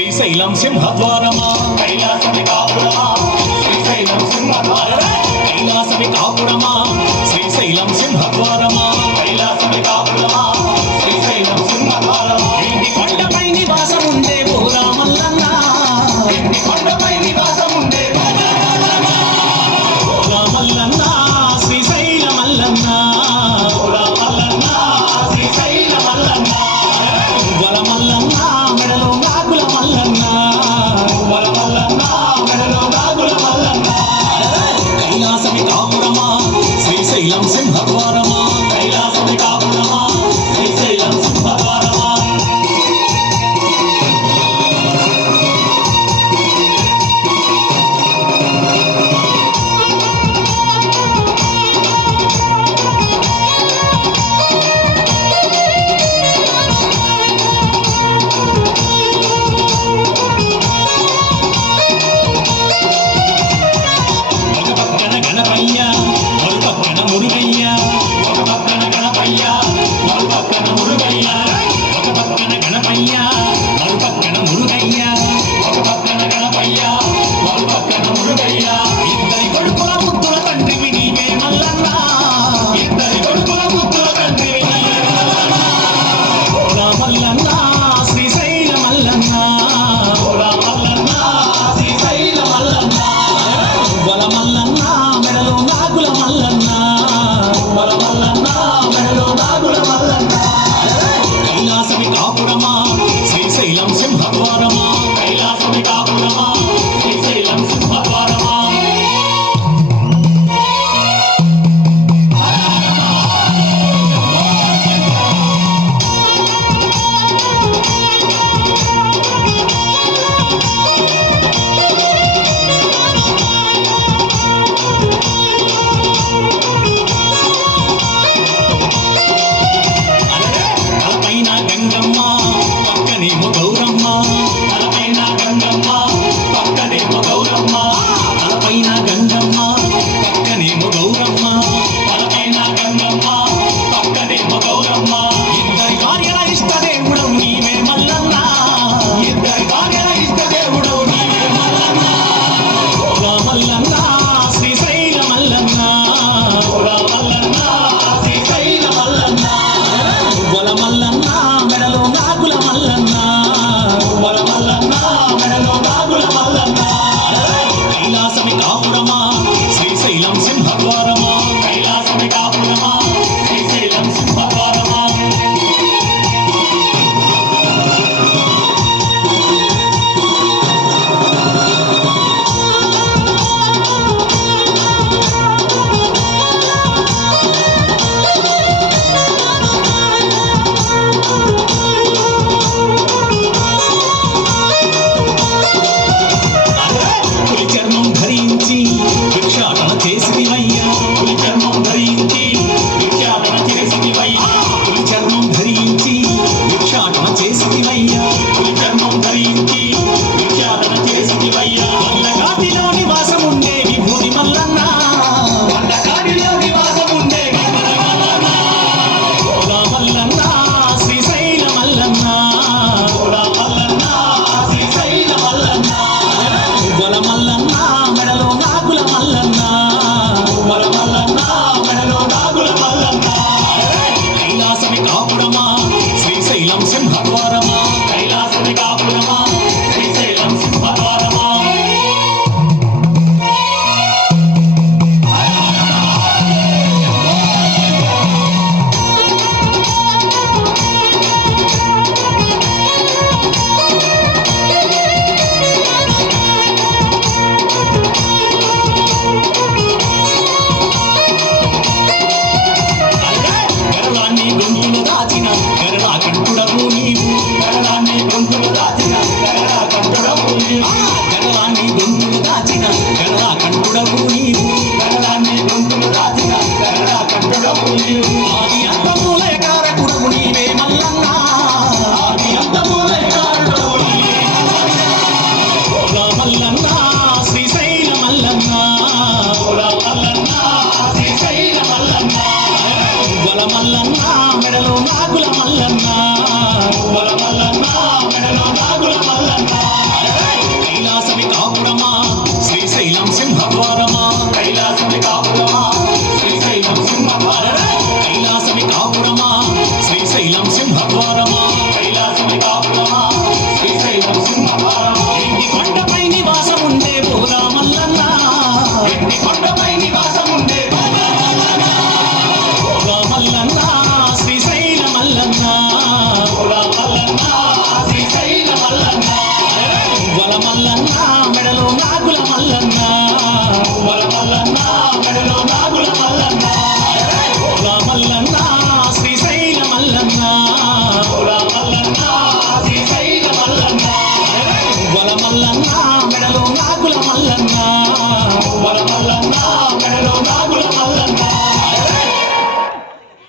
శ్రీశైలం సింహద్వారమా కైలాసమి కాపురమా శ్రీశైలం సింహద్వారమా కైలాసమి కాపురమా శ్రీశైలం సింహద్వారమా కైలాసమి కాపురమా శ్రీశైలం సింహద్వారమా ఇంటి కొండపై నివాసముండే పోరా మల్లన్న ఇంటి కొండపై నివాసముండే పోరా మల్లన్న శ్రీశైల మల్లన్న పోరా మల్లన్న శ్రీశైల మల్లన్న వల మల్లన్న మెడలో నాగుల మల్లన్న వల మల్లన్న మెడలో నాగుల మల్లన్న కైలాసమి కాపురమా శ్రీశైలం సింహద్వారమా కైలాసమి కాపురమా శ్రీశైలం సింహద్వారమా ఒక పక్కన గణపయ్య మరో పక్కన మురుగయ్య ఒక పక్కన గణపయ్య మరో పక్కన మురుగయ్య ఒక పక్కన గణపయ్య మరో పక్కన మురుగయ్య ఒక పక్కన గణపయ్య మరో పక్కన మురుగయ్య ఇద్దరి కొడుకుల ముద్దుల తండ్రివి నీవే మల్లన్న ఇద్దరి కొడుకుల ముద్దుల తండ్రివి పోరా మల్లన్న శ్రీశైల మల్లన్న పోరా మల్లన్న శ్రీశైల మల్లన్న వల మల్లన్న మెడలో నాగుల మల్లన్న వల మల్లన్న మెడలో నాగుల మల్లన్న కైలాసమి కాపురమా శ్రీశైలం సింహద్వారమా కైలాసమి కాపురమా